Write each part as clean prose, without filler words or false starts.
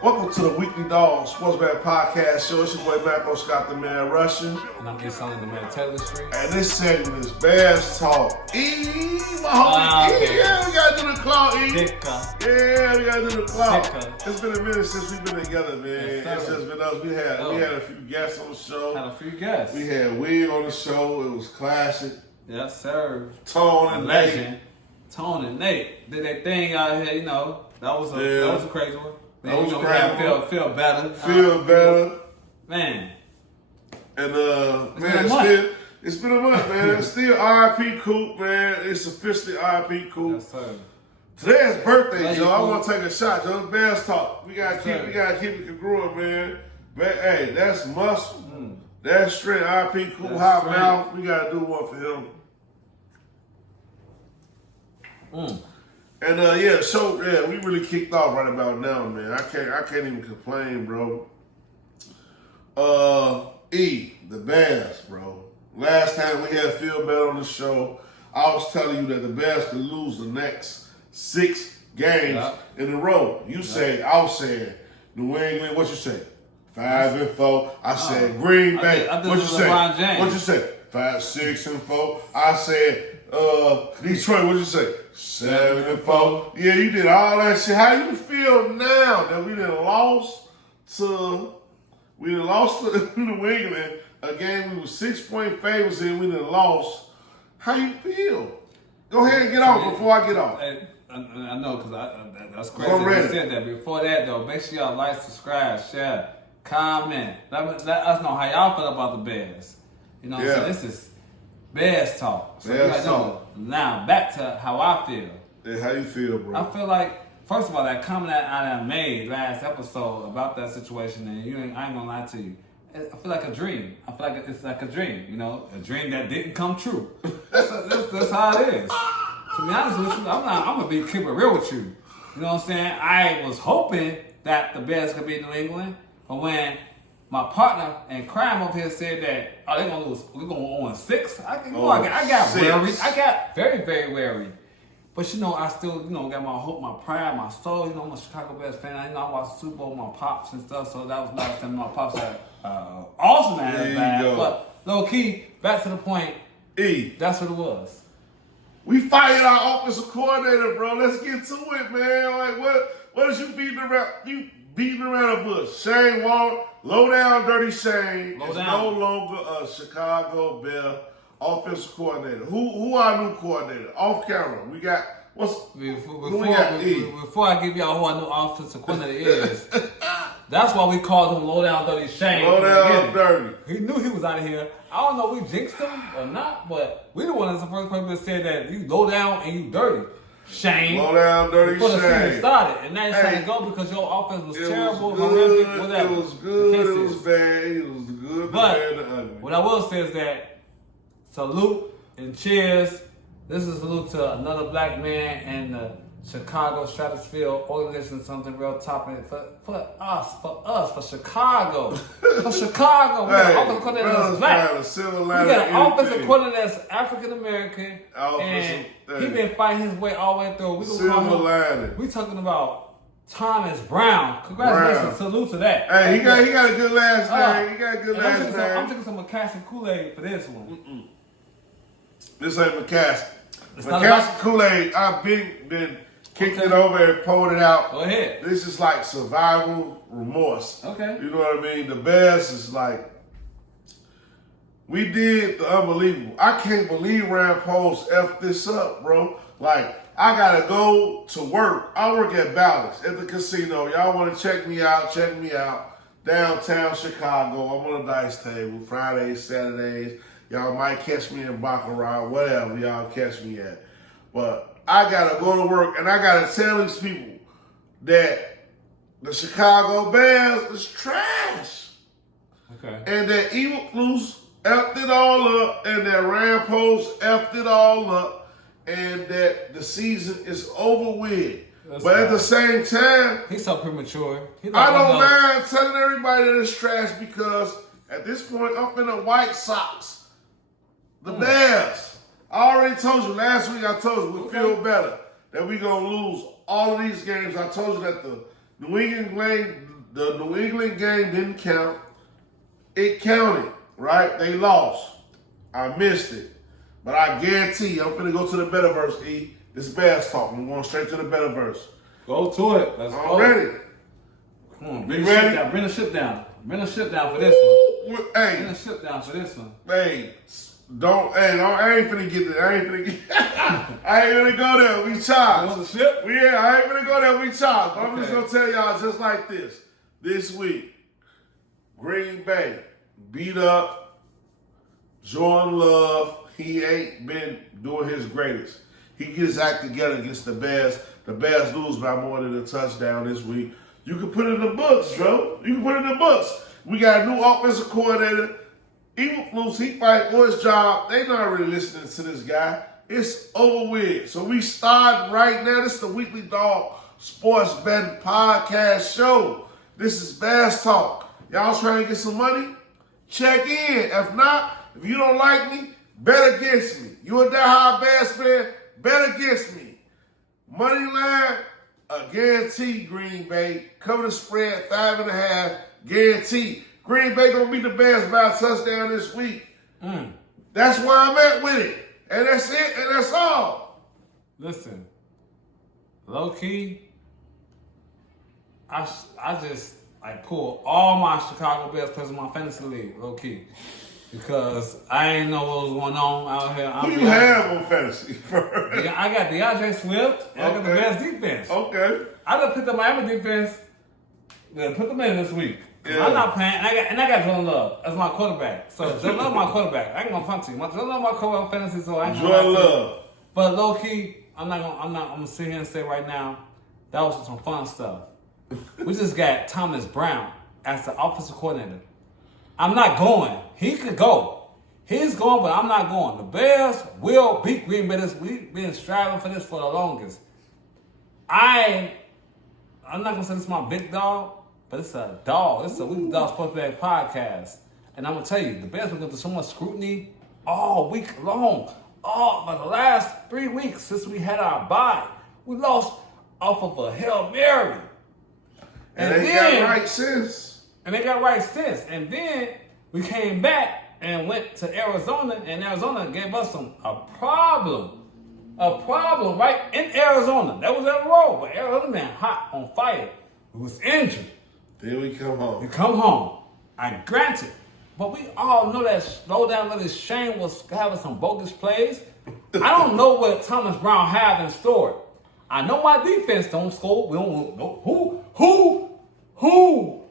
Welcome to the Weekly Dog Sports Man Podcast Show. It's your boy Marco Scott, the man Russian. And I'm Salim, the man Taylor Street. And this segment is Bears Talk. My homie E. Yeah, we gotta do the claw, E. Yeah, we gotta do the claw. It's been a minute since we've been together, man. It's just been us. We had a few guests on the show. We had Wig on the show. It was classic. Yes, sir. Tone and Legend. Nate. Tone and Nate did that thing out here, That was a crazy one. That was crazy. Feel better. Feel better. Man. And it's been a month, man. It's still R.I.P. Coop, man. It's officially R.I.P. Coop. Yes, sir. Today's birthday, Joe. I want to take a shot, Joe. It's Bears Talk. We gotta keep it congruent, man. But hey, that's muscle. That's strength. R.I.P. Coop, hot mouth. We gotta do one for him. And we really kicked off right about now, man. I can't even complain, bro. The Bears, bro. Last time we had Phil Bell on the show, I was telling you that the Bears could lose the next 6 games in a row. You said, I was saying, New England, what you say? 5-4. I said Green Bay. What you say? What you say? 5-6-4. I said Detroit, what you say? 7-4. Yeah, you did all that shit. How you feel now that we done lost to New England, a game we were 6-point favorites and we done lost? How you feel? Go ahead and get off before I get off. I know, because that's crazy you said that. Before that, though, make sure y'all like, subscribe, share, comment. Let us know how y'all feel about the Bears. You know what I'm saying? This is Bears Talk. So Bears Talk. Now, back to how I feel. Yeah, how you feel, bro? I feel like, first of all, that comment that I made last episode about that situation, and I ain't gonna lie to you, I feel like a dream. I feel like it's like a dream, a dream that didn't come true. That's how it is. To be honest with you, I'm gonna keep it real with you. You know what I'm saying? I was hoping that the Bears could beat New England, but when my partner in crime over here said that, they're gonna lose, we're going 0-6. I got worried. I got very, very worried. But I still, got my hope, my pride, my soul. I'm a Chicago Bears fan. I watched Super Bowl with my pops and stuff, so that was last time my pops had awesome at that. But low key, back to the point. That's what it was. We fired our offensive coordinator, bro. Let's get to it, man. Like what is you beating around? You beating around the bush. Shane Wall, low down, dirty Shane is no longer a Chicago Bear offensive coordinator. Who our new coordinator? Off camera, we got before I give y'all who our new offensive coordinator is. That's why we called him low down, dirty Shane. Low down, dirty. He knew he was out of here. I don't know if we jinxed him or not, but we the one that's the first person that said that you low down and you dirty. Shane. Low down, dirty before Shane. Before the season started. And now it's trying to go because your offense was terrible. It was good. It was bad. It was good. But what I will say is that salute and cheers. This is a salute to another black man and the Chicago Stratosphere organization, something real top for us, for Chicago. For Chicago. We got an offensive coordinator that's black. We got an offensive coordinator that's African American. And he been fighting his way all the way through. We talking about Thomas Brown. Congratulations. Salute to that. Hey, he got a good last name. He got a good last name. I'm taking some McCaskey Kool-Aid for this one. This ain't McCaskey. McCaskey Kool-Aid, I've been kicked it over and poured it out. Go ahead. This is like survival remorse. Okay. You know what I mean? The Bears is like, we did the unbelievable. I can't believe Rand Post effed this up, bro. Like, I gotta go to work. I work at Balance at the casino. Y'all wanna check me out? Check me out. Downtown Chicago. I'm on a dice table. Fridays, Saturdays. Y'all might catch me in Baccarat, whatever y'all catch me at. But I gotta go to work and I gotta tell these people that the Chicago Bears is trash. Okay. And that Evilus effed it all up, and that Rand Post effed it all up, and that the season is over with. But at the same time, he's so premature. I don't mind telling everybody that it's trash because at this point, I'm in the White Sox. The Bears. I already told you last week. I told you we feel better that we gonna lose all of these games. I told you that The New England game didn't count. It counted, right? They lost. I missed it. But I guarantee you, I'm going to go to the betterverse, E. This is Bass Talk. I'm going straight to the betterverse. Go to it. Let's go. I'm ready. Come on, bring the ship down. Bring the ship down. Bring the ship down for this one. Hey. Bring the ship down for this one. Hey, I ain't finna get there. I ain't finna go there. We charged. You want the ship? Yeah, I ain't finna go there. We charged. But I'm Okay. just gonna tell y'all just like this. This week, Green Bay beat up Jordan Love. He ain't been doing his greatest. He gets his act together against the Bears. The Bears lose by more than a touchdown this week. You can put it in the books, Joe. You can put it in the books. We got a new offensive coordinator. Eberflus, he fight for his job. They not really listening to this guy. It's over with. So we start right now. This is the Weekly Dog Sports Betting Podcast Show. This is Bass Talk. Y'all trying to get some money? Check in. If not, if you don't like me, bet against me. You a die-hard Bass fan? Bet against me. Money line, a guarantee, Green Bay. Cover the spread, 5.5, guarantee. Green Bay gonna beat the Bears by a touchdown this week. That's where I'm at with it. And that's it, and that's all. Listen, low key, I just like pulled all my Chicago Bears players in my fantasy league, low key. Because I ain't know what was going on out here. Who you have on fantasy? Yeah, I got DeAndre Swift, and I got the Bears defense. Okay. I just picked up Miami defense, put them in this week. Yeah. I'm not playing, and I got Jordan Love as my quarterback. So Jordan Love my quarterback. I ain't gonna front to you. Jordan Love my quarterback fantasy, so I ain't gonna Jordan lie to you. Love. But low key, I'm gonna sit here and say right now, that was some fun stuff. We just got Thomas Brown as the offensive coordinator. I'm not going. He could go. He's going, but I'm not going. The Bears will beat Green Bay this week. We've been striving for this for the longest. I'm not gonna say this is my big dog, but it's a dog. It's a Weekly Dog Sports Betting Podcast. And I'm gonna tell you, the Bears will go through so much scrutiny all week long. All for the last 3 weeks since we had our bye. We lost off of a Hail Mary. And they got right since. And then we came back and went to Arizona, and Arizona gave us a problem. A problem right in Arizona. That was at a road, but Arizona man hot, on fire. We was injured. Then we come home. We come home. I granted. But we all know that slowdown with his Shane was having some bogus plays. I don't know what Thomas Brown have in store. I know my defense don't score. We don't know who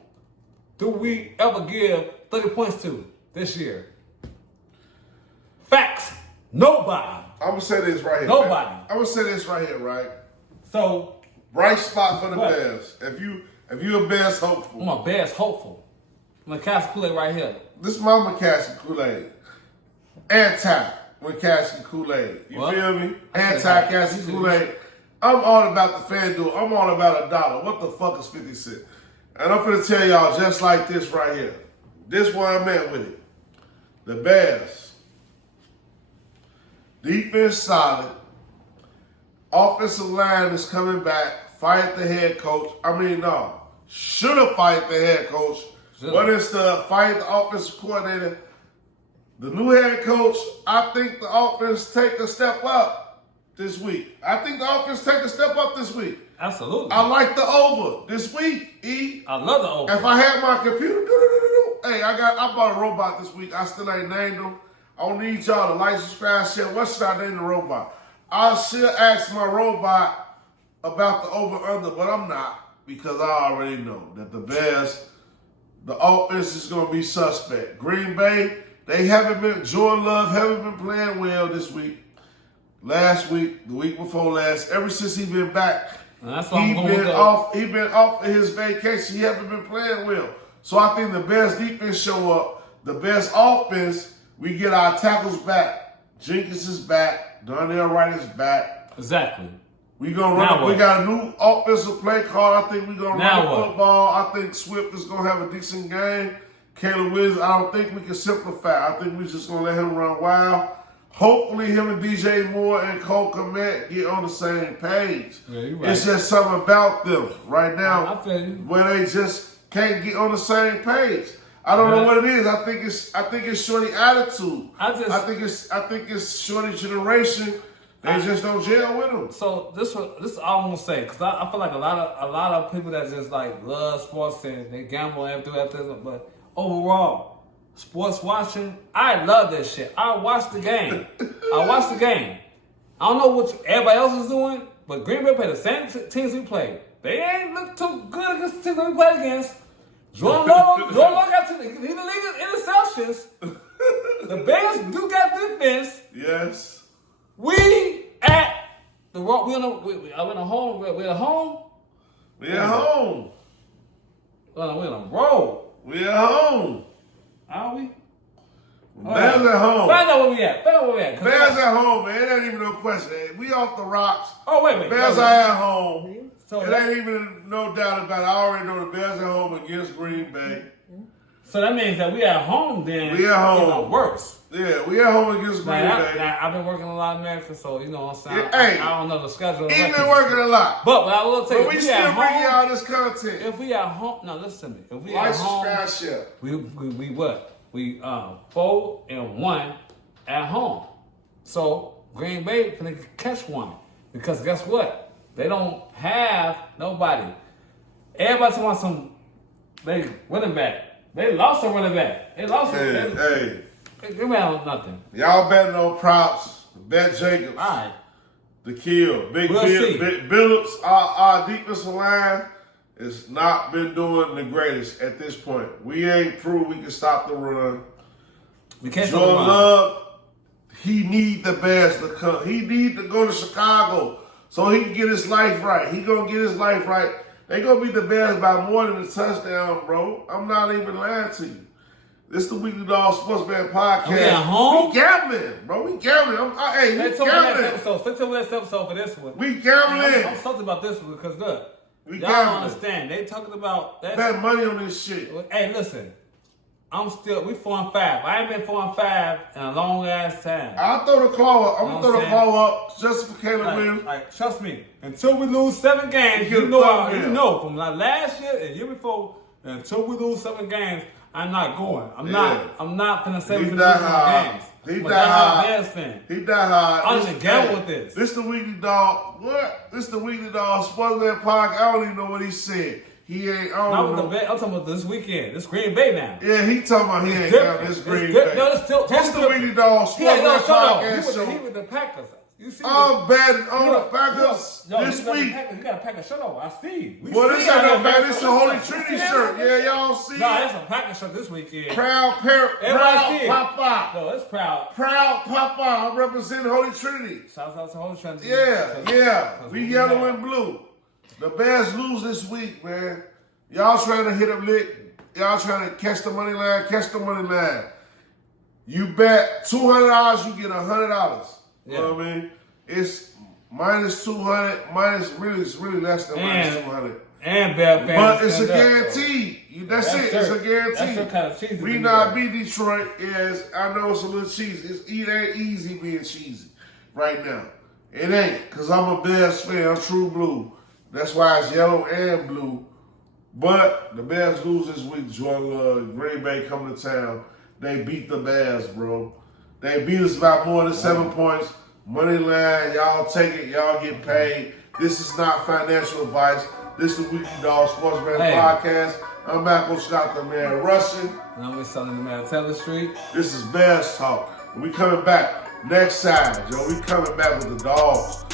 do we ever give 30 points to this year? Facts. Nobody. I'm gonna say this right here. Nobody. I'm gonna say this right here, right? So Bright spot for the what? Bears. If you a Bears hopeful, I'm a Bears hopeful. I'm a Cass Kool-Aid right here. this is my McCaskey Kool-Aid. Anti-McCaskey Kool-Aid. You What? feel me? Anti-Cassie Kool-Aid. I'm all about the FanDuel. I'm all about $1. What the fuck is 50 cents? And I'm gonna tell y'all just like this right here. This where I'm at with it. The Bears. Defense solid. Offensive line is coming back. Fired the head coach. Should have fired the head coach. But it's the fight the offensive coordinator. The new head coach, I think the offense take a step up this week. Absolutely. I like the over this week, E. I love the over. If I had my computer, hey, I bought a robot this week. I still ain't named him. I don't need y'all to like, subscribe, share. What should I name the robot? I should ask my robot about the over-under, but I'm not because I already know that the Bears, the offense is going to be suspect. Green Bay, Jordan Love haven't been playing well this week. Last week, the week before last, ever since he been back, he been off his vacation. He haven't been playing well. So I think the Bears defense show up. The Bears offense, we get our tackles back. Jenkins is back. Darnell Wright is back. Exactly. We gonna run. We got a new offensive play call. I think we gonna run the football. I think Swift is gonna have a decent game. Caleb Williams, I don't think we can simplify. I think we just gonna let him run wild. Hopefully him and DJ Moore and Cole Kmet get on the same page. Yeah, you're right. It's just something about them right now I feel you. where they just can't get on the same page. I don't know what it is. I think it's Shorty attitude. I think it's Shorty generation. They just don't gel with them. So this is all I'm gonna say, because I feel like a lot of people that just like love sports and they gamble and everything, but overall, sports watching, I love that shit. I watch the game. I don't know what everybody else is doing, but Green Bay played the same teams we played. They ain't look too good against the teams we played against. Jordan Love got to the league interceptions. The Bears do got defense. Yes. We at the road. We're at home. We're at home. We're at home. We're on the road. We're at home. Are we? Bears at home. Find out where we at. Bears at home, man. It ain't even no question. We off the rocks. Oh, wait. Bears are at home. So it ain't even no doubt about it. I already know the Bears at home against Green Bay. So that means that we at home then. We at home. Worse. Yeah, we at home against Green Bay. Now, I've been working a lot in America, so you know what I'm saying. Hey, I don't know the schedule. He's been working a lot. But I will tell you, but we still bring y'all this content. If we at home, now listen to me. If we like, at home, subscribe, we what? We 4-1 at home. So Green Bay finna catch one, because guess what? They don't have nobody. Everybody wants some. They running back. They lost a running back. They lost. Hey. They ran on nothing. Y'all betting on props. Bet Jacobs. All right. The kill. Big Billups, our defensive line has not been doing the greatest at this point. We ain't proved we can stop the run. We can't Jordan Love, he need the Bears to come. He need to go to Chicago so he can get his life right. He gonna get his life right. They gonna beat the Bears by more than a touchdown, bro. I'm not even lying to you. This is the Weekly Dog Sports Man Podcast. We at home? We gambling, bro. We gambling. We gambling. So let's tell this episode for this one. We gambling. I'm talking about this one because look, y'all don't understand. They talking about that. Bet money on this shit. Hey, listen. We 4-5. I ain't been 4-5 in a long ass time. I'll throw the claw up. I'm gonna throw the claw up just for Caleb Williams. Like, trust me. Until we lose 7 games, you know from like last year and year before. Until we lose 7 games, I'm not going. I'm not gonna say we're gonna lose some games. He that hard. He that hard. I don't even gamble with this. This the Weekly Dog. What? This the Weekly Dog Sports Man Podcast. I don't even know what he said. He ain't. I'm talking about this weekend. This Green Bay now. Yeah, he talking about he ain't got this Green Bay. No, it's still. This the Weekly Dog Sports Man Podcast show. He with the Packers. I'm betting on the Packers this week. You got a Packers shirt on. I see. Well, this ain't no bad. This a Holy Trinity shirt. Yeah, y'all see. No, that's a Packers shirt this weekend. Proud Papa. No, it's proud. Proud Papa. I'm representing Holy Trinity. Shout out to Holy Trinity. Yeah. We yellow and blue. The Bears lose this week, man. Y'all trying to hit a lick. Y'all trying to catch the money line. You bet $200, you get $100. You know what I mean? It's minus 200, it's really less than minus 200. And Bear fans. But it's a guarantee. That's it. It's a guarantee. That's your kind of cheesy. We not beat Detroit. Yes, I know it's a little cheesy. It ain't easy being cheesy right now. It ain't, because I'm a Bears fan. I'm true blue. That's why it's yellow and blue. But the Bears lose this week. Green Bay coming to town. They beat the Bears, bro. They beat us by more than 7 points. Money line, y'all take it. Y'all get paid. This is not financial advice. This is the Weekly Dog Sports Man Podcast. I'm Malcolm Scott, the man Russian. And I'm Salim, the man Taylor Street. This is Bears Talk. We coming back next time, yo. We coming back with the dogs.